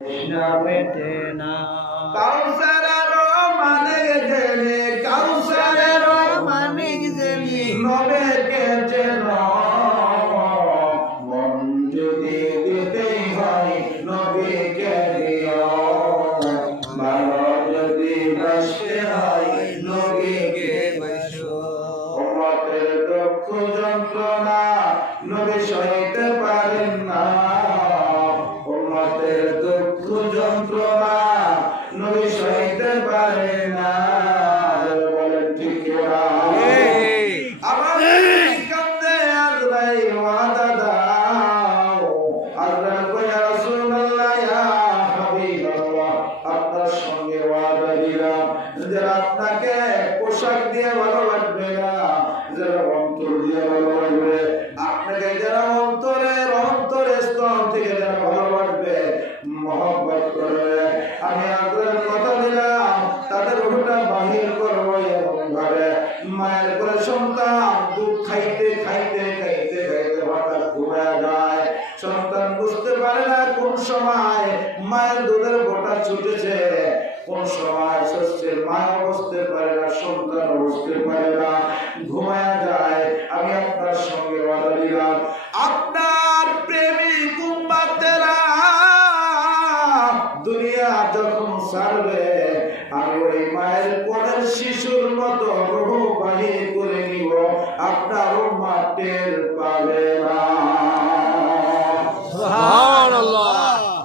পেটে না কাউসারের মালিক যিনি, কাউসারের মালিক যিনি, নবীকে চেনো। মন যদি দিতেই হয় নবীকে দিও, ভালো যদি বাসতে হয় নবীকে বাসো। উম্মতের দুঃখ যন্ত্রণা নবী সইতে পারেন না, উম্মতের দুঃখ যন্ত্রণা নবী সইতে পারে না। বলেন ঠিক না? আমার কান্দে আজরাইল ওয়াদা দাও, আজরাইল কই ইয়া রাসূলুল্লাহ ইয়া হাবিবাল্লাহ, আপনার সঙ্গে ওয়াদা দিলাম যারা আপনাকে পোশাক দিয়ে ভালোবাসবে না, যারা অন্তর দিয়ে ভালোবাসবে আপনাকে, যারা অন্তরের স্তর থেকে যারা ভালোবাসবে, মহব্বত করবে, আমি আজরাইল কথা দিলাম তাদের রূহটা বাহির করবো। এমন ভাবে মায়ের করে সন্তান দুধ খাইতে খাইতে খাইতে খাইতে হঠাৎ ঘুমায় যায়, সন্তান বুঝতে পারে না কোন সময় মায়ের দুধের গোটা ছুটেছে, কোন সময় ষষ্ঠের মায় বুঝতে পারে না, সন্তান বুঝতে পারে না, ঘুমায় যায়। আমি আপনার সঙ্গে ওয়াদা দিলাম আপনার প্রেমিক উম্মতেরা দুনিয়া যখন ছাড়বে, আমি ওই মায়ের কোলের শিশুর মতো রূহ বাহির করে নিব, আপনার উম্মত টের পাবে না। সুবহানাল্লাহ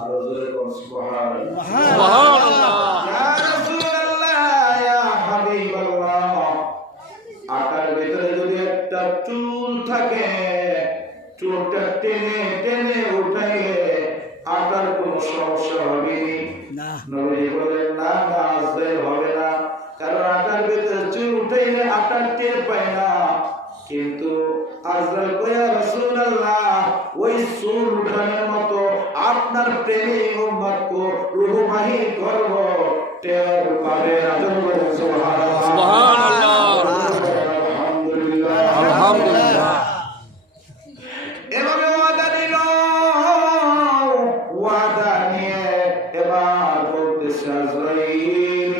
আরো জোরে বলুন সুবহানাল্লাহ। সুবহানাল্লাহ ইয়া রাসূলুল্লাহ ইয়া হাবিবাল্লাহ, আটার ভিতরে যদি একটা চুল থাকে, চুলটা টেনে টেনে উঠাইলে আটার কোনো সমস্যা হবে না। নবী বলেন না না, আজরাইল হবে না, কারণ আটার ভিতরে চুল উঠাইলে আটার টের পায় না। কিন্তু আজরাইল কই ইয়া রাসূলুল্লাহ, ওই চুল উঠানোর মতো আপনার প্রেমিক উম্মতকে রূহ বাহির করব, টের পাবে না। সুবহানাল্লাহ সুবহানাল্লাহ আলহামদুলিল্লাহ আলহামদুলিল্লাহ। এভাবে ওয়াদা দিল, ওয়াদা নিয়ে এবার বলতেছে আজরাইল,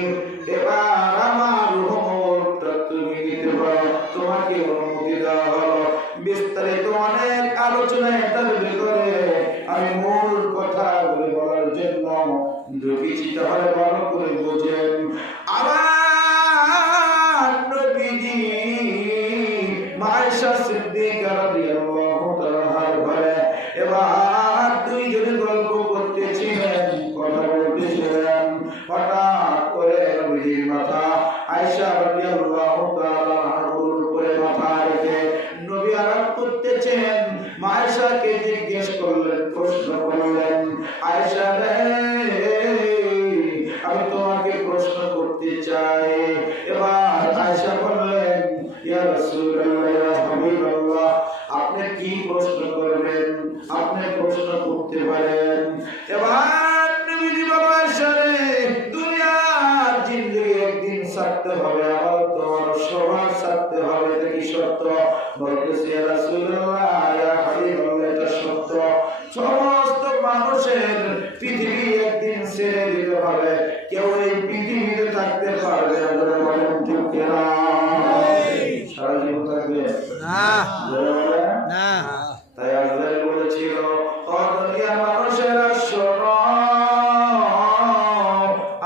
এবার আমার রূহটা তুমি দিতে পারো, তোমাকে অনুমতি দেওয়া হলো। বিস্তারিত অনেক আলোচনা এটার ভিতরে, আমি মূল কথাগুলি বলার জন্য ঢুকেছি, তাহলে ভালো করে বোঝেন। আমার নবীজি আয়েশা সিদ্দিকা রাদিয়াল্লাহু তাআলার ঘরে এবার দুইজনে গল্প করতেছিলেন, কথা বলতেছিলেন। হঠাৎ করে নবীজির মাথা আয়েশা রাদিয়াল্লাহু তাআলার উপরে মাথা রেখে নবী আরাম করতেছেন। আয়েশাকে জিজ্ঞেস করলেন, প্রশ্ন করলেন, আয়েশা রে, আমি তোমাকে প্রশ্ন করতে চাই। এবার আয়েশা বললেন, ইয়া রাসূলুল্লাহ ইয়া হাবিবাল্লাহ, আপনি কি প্রশ্ন করবেন, আপনি প্রশ্ন করতে পারেন। এবার নবীজি বলেন, আয়েশা রে, দুনিয়ার জিন্দেগি একদিন ছাড়তে হবে, আমার তোমার সবার ছাড়তে হবে, এটা কি সত্য? বলতেছে ইয়া রাসূলুল্লাহ ইয়া হাবিবাল্লাহ, এটা সত্য। সমস্ত মানুষের পৃথিবী একদিন ছেড়ে দিতে হবে, কেউ এই পৃথিবীতে থাকতে পারবে না। বলেন ঠিক কিনা? সারা জীবন থাকবে না না। না। তাই আজরাইল বলেছিল, ও দুনিয়ার মানুষেরা শোনো,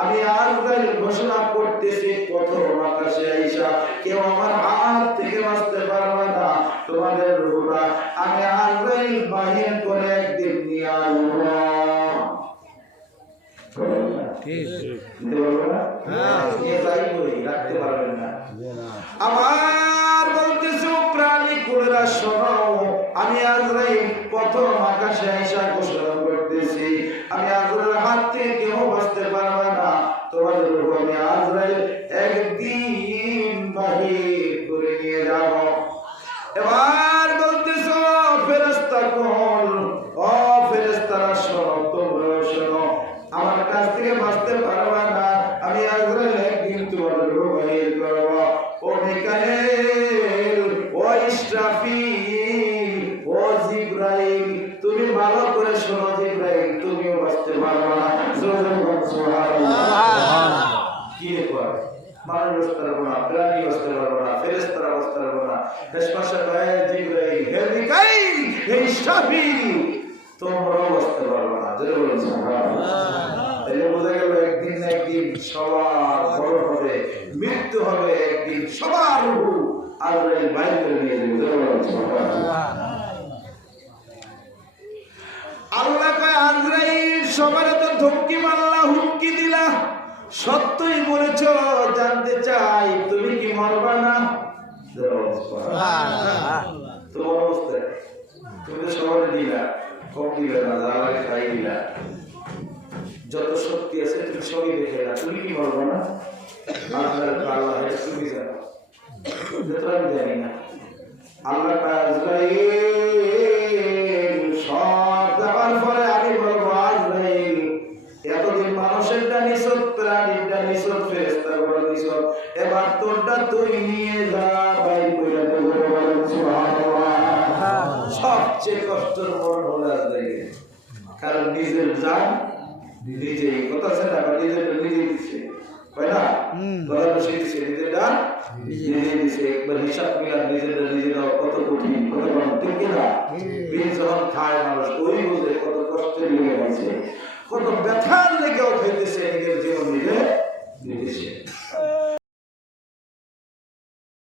আমি আজরাইল ঘোষণা করতেছি, প্রথম আকাশে আইসা কেউ আমার হাত থেকে বাঁচতে পারবে না, তোমাদের রূহটা আমি আজরাইল বাহির করে একদিন নিয়ে আসবো। ঠিক হ্যাঁ, রাখতে পারবেন না। না। আমার বলতেছে প্রাণী কুলেরা শোনো, আমি আজরাইল প্রথম আকাশে আইসা ঘোষণা করতেছি, আমি আজরাইলের হাত থেকে কেউ বাঁচতে পারবে না, তোমাদের রূহ আমি আজরাইল একদিন বাহির করে নিয়ে যাব। এবার বলতেছে ফেরেশতা কোন, ও ফেরেশতারা শোনো, তোমরা শোনো, আমার কাছ থেকে বাঁচতে পারবে না, আমি আজরাইল একদিন তোমাদের রূহ বাহির করব। ও মিকাইল, ও ইসরাফিল, ও জিবরাইল, তুমি ভালো করে শোনো, জিবরাইল তুমিও বাঁচতে পারবে না, কি করে মানুষ বসতে পারবো না, প্রাণী বসতে পারবো না, ফেরেশতারা বসতে পারবো না, দেশপাশে গায়ে জিবরাইল হে মিকাইল হে ইসরাফিল তোমরাও বসতে পারবো না। জোরে বলুন সুবহানাল্লাহ। তাহলে বোঝা গেল একদিন না একদিন সবার খবর হবে, মৃত্যু হবে, একদিন সবার রূহ আজরাইল বাইর করে নিয়ে যাবে। জোরে বলুন সুবহানাল্লাহ। আল্লাহ কয় আজরাইল সবার তো ধমকি মারলা, হুমকি দিলা, সত্যই বলেছ, জানতে চাই তুমি কি মরবা না? তোমার অবস্থা তুমি তো সবার দিলা, কম দিলে না, জ্বালায় খাই দিলা, যত শক্তি আছে তুমি সবই দেখে না, তুমি কি মরবা না? আল্লাহ তুমি জানো, আমি জানি না। আল্লাহ আজরাইল সব দেওয়ার পরে আমি বলবো আজরাইল এতদিন মানুষের নিছক, প্রাণীর নিছক, ফেরেশতার নিছক, এবার তোরটা তুই নিয়ে যা, বাইর কইরা তো বলেন সুবহানাল্লাহ। সবচেয়ে কষ্টের মরণ হলো আজরাইল, কারণ নিজের জান নিজেই কথা আছে না, নিজেরটা নিজে দিচ্ছে, তাই না? গলার বসে দিচ্ছে, নিজেরটা নিজে দিচ্ছে। একবার হিসাব মিলার নিজেরটা নিজে দেওয়া কত কঠিন, কত কঠিন, ঠিক কিনা? বিষ যখন খায় মানুষ ওই বোঝে কত কষ্টের লেগে গেছে, কত ব্যথার লেগেও খাইতেছে, নিজের জীবন নিজে দিতেছে।